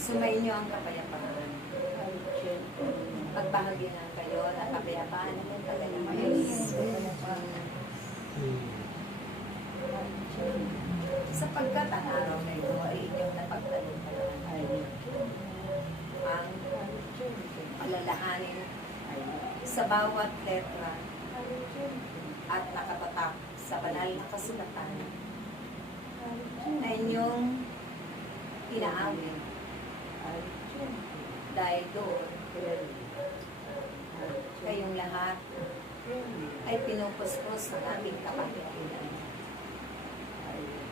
Sumainyo ang kapayapaan. Pagbahagihan kayo ng kapayapaan ng kanilang Diyos. Sapagkat ang araw na ito ay inyong napagtalunan ang alalahanin sa bawat letra at nakatatak sa banal na kasulatan na inyong inaawit dahil doon kayong lahat ay pinupuspos ng aming kapatiran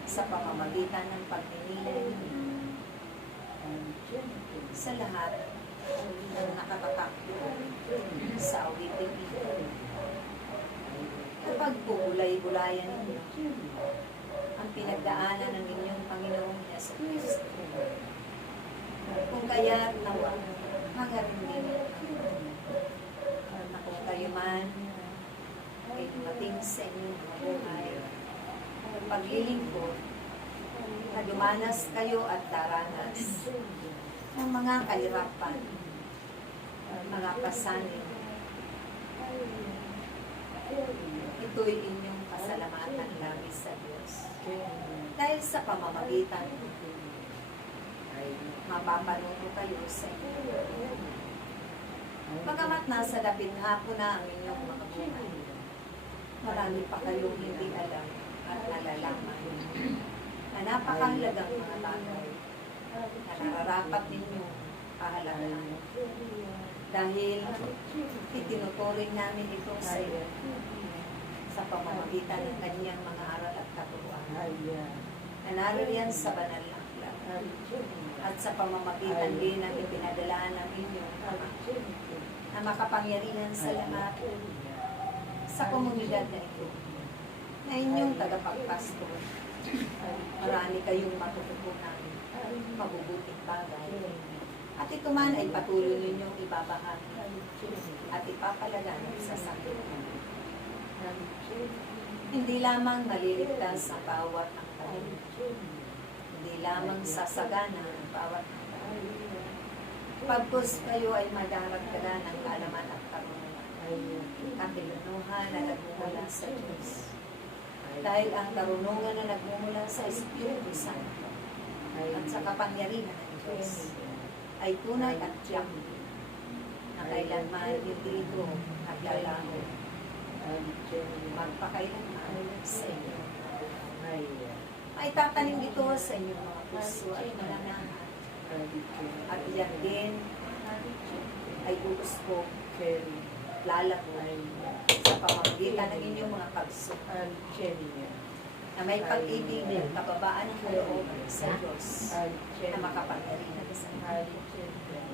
sa pamamagitan ng pagninilay sa lahat ng nakatatak sa awiting ito. Kapag bubulay-bulayan ninyo ang pinagdaanan ng inyong Panginoong Jesucristo, kung kaya't nawa, hangarin din na kung kayo man ay dumating sa inyong buhay, paglilingkod, na dumanas kayo at daranas ng mga kalirapan, mga pasanin. Ito'y inyong pasalamatan labis sa Diyos. Dahil sa pamamagitan mapapanuto kayo sa inyo. Pagamat nasa dapit hapon na ang inyong mga buhay, marami pa kayong hindi alam at nalalaman na napakahalagang mga bagay na nararapat ninyo pahalagahan. Dahil itinuturing namin ito sa iyo sa pamamagitan ng kanyang mga aral at katuruan. Nanaririyan sa banal na aklat at sa pamamagitan din ng ipinadalaan ng inyong Ama na makapangyarihan sa lahat sa komunidad na ito na inyong tagapagpastor. Marami kayong matututunan mabubuting bagay at ito man ay patuloy ninyong ibabahagi at ipapalaganap sa sanlibutan. Hindi lamang maliligtas ang bawat angkan, hindi lamang sasagana ang bawat angkan. Pagkus kayo ay madaragdagan ng kaalaman at karunungan, katinunuhan na nagmumula sa Diyos. Dahil ang karunungan na nagmumula sa Espiritu Santo at sa kapangyarihan ng Diyos ay tunay at tiyak na kailanman hindi ito naglalaho magpakailanman sa inyo. Ay tatanim ito sa inyong mga puso at malangahan. At yan din ay uuspog, lalago sa pamamagitan ng inyong mga pagsuko na may pag-ibig at kababaan ng loob sa Diyos na makapangyarihan sa inyo.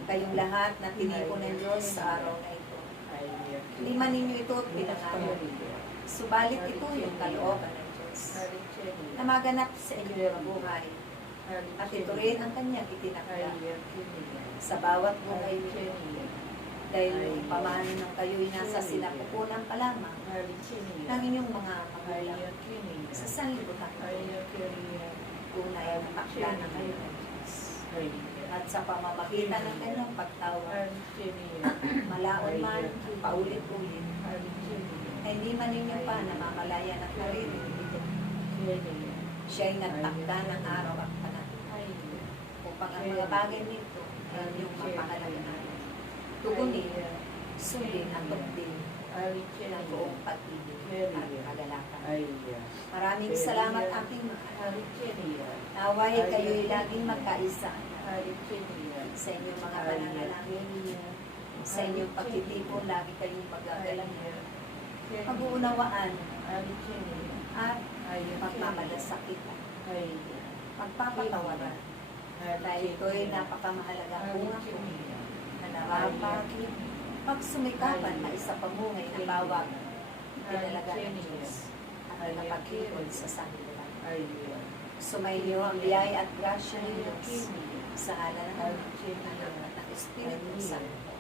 Kayong lahat na tinipon ng Diyos sa araw na ito, hindi man ninyo ito pinangalan, subalit ito yung kalooban ng Diyos na maganap sa inyong mga buhay. At ito rin ang kanyang itinakda sa bawat buhay niyo. Dahil paman nang kayo'y nasa sinapupunan pa lamang ng inyong mga magulang sa sanlibutan. Tunay ang takda na kayo ng Diyos. At sa pamamagitan ng kanyang pagtawag, malaon man, paulit-ulit, ay hindi man ninyo pa namamalayan at naririnig ito. Siya'y nagtakda ng araw at panahon upang ang mga bagay nito ay inyong mapahalagaan. Tugunin, sundin at tugdin ng buong pag-ibig at kagalakan. Maraming salamat aking mahal. Naway kayo'y laging magkaisa sa inyong mga pananalangin, sa inyong pagtitipon, lagi kayong pagagalang, pag-uunawaan, at pagmamalasakit, pagpapatawaran. Dahil ito'y napakamahalaga bunga ko na narapat pagsumikapan na isa pamungay na tawag pinalaga ng Diyos at napag-ibig sa sanlibutan. Sumainyo ang biyaya at grasya ng Diyos sa hala ng Anak ng Espiritu Santo.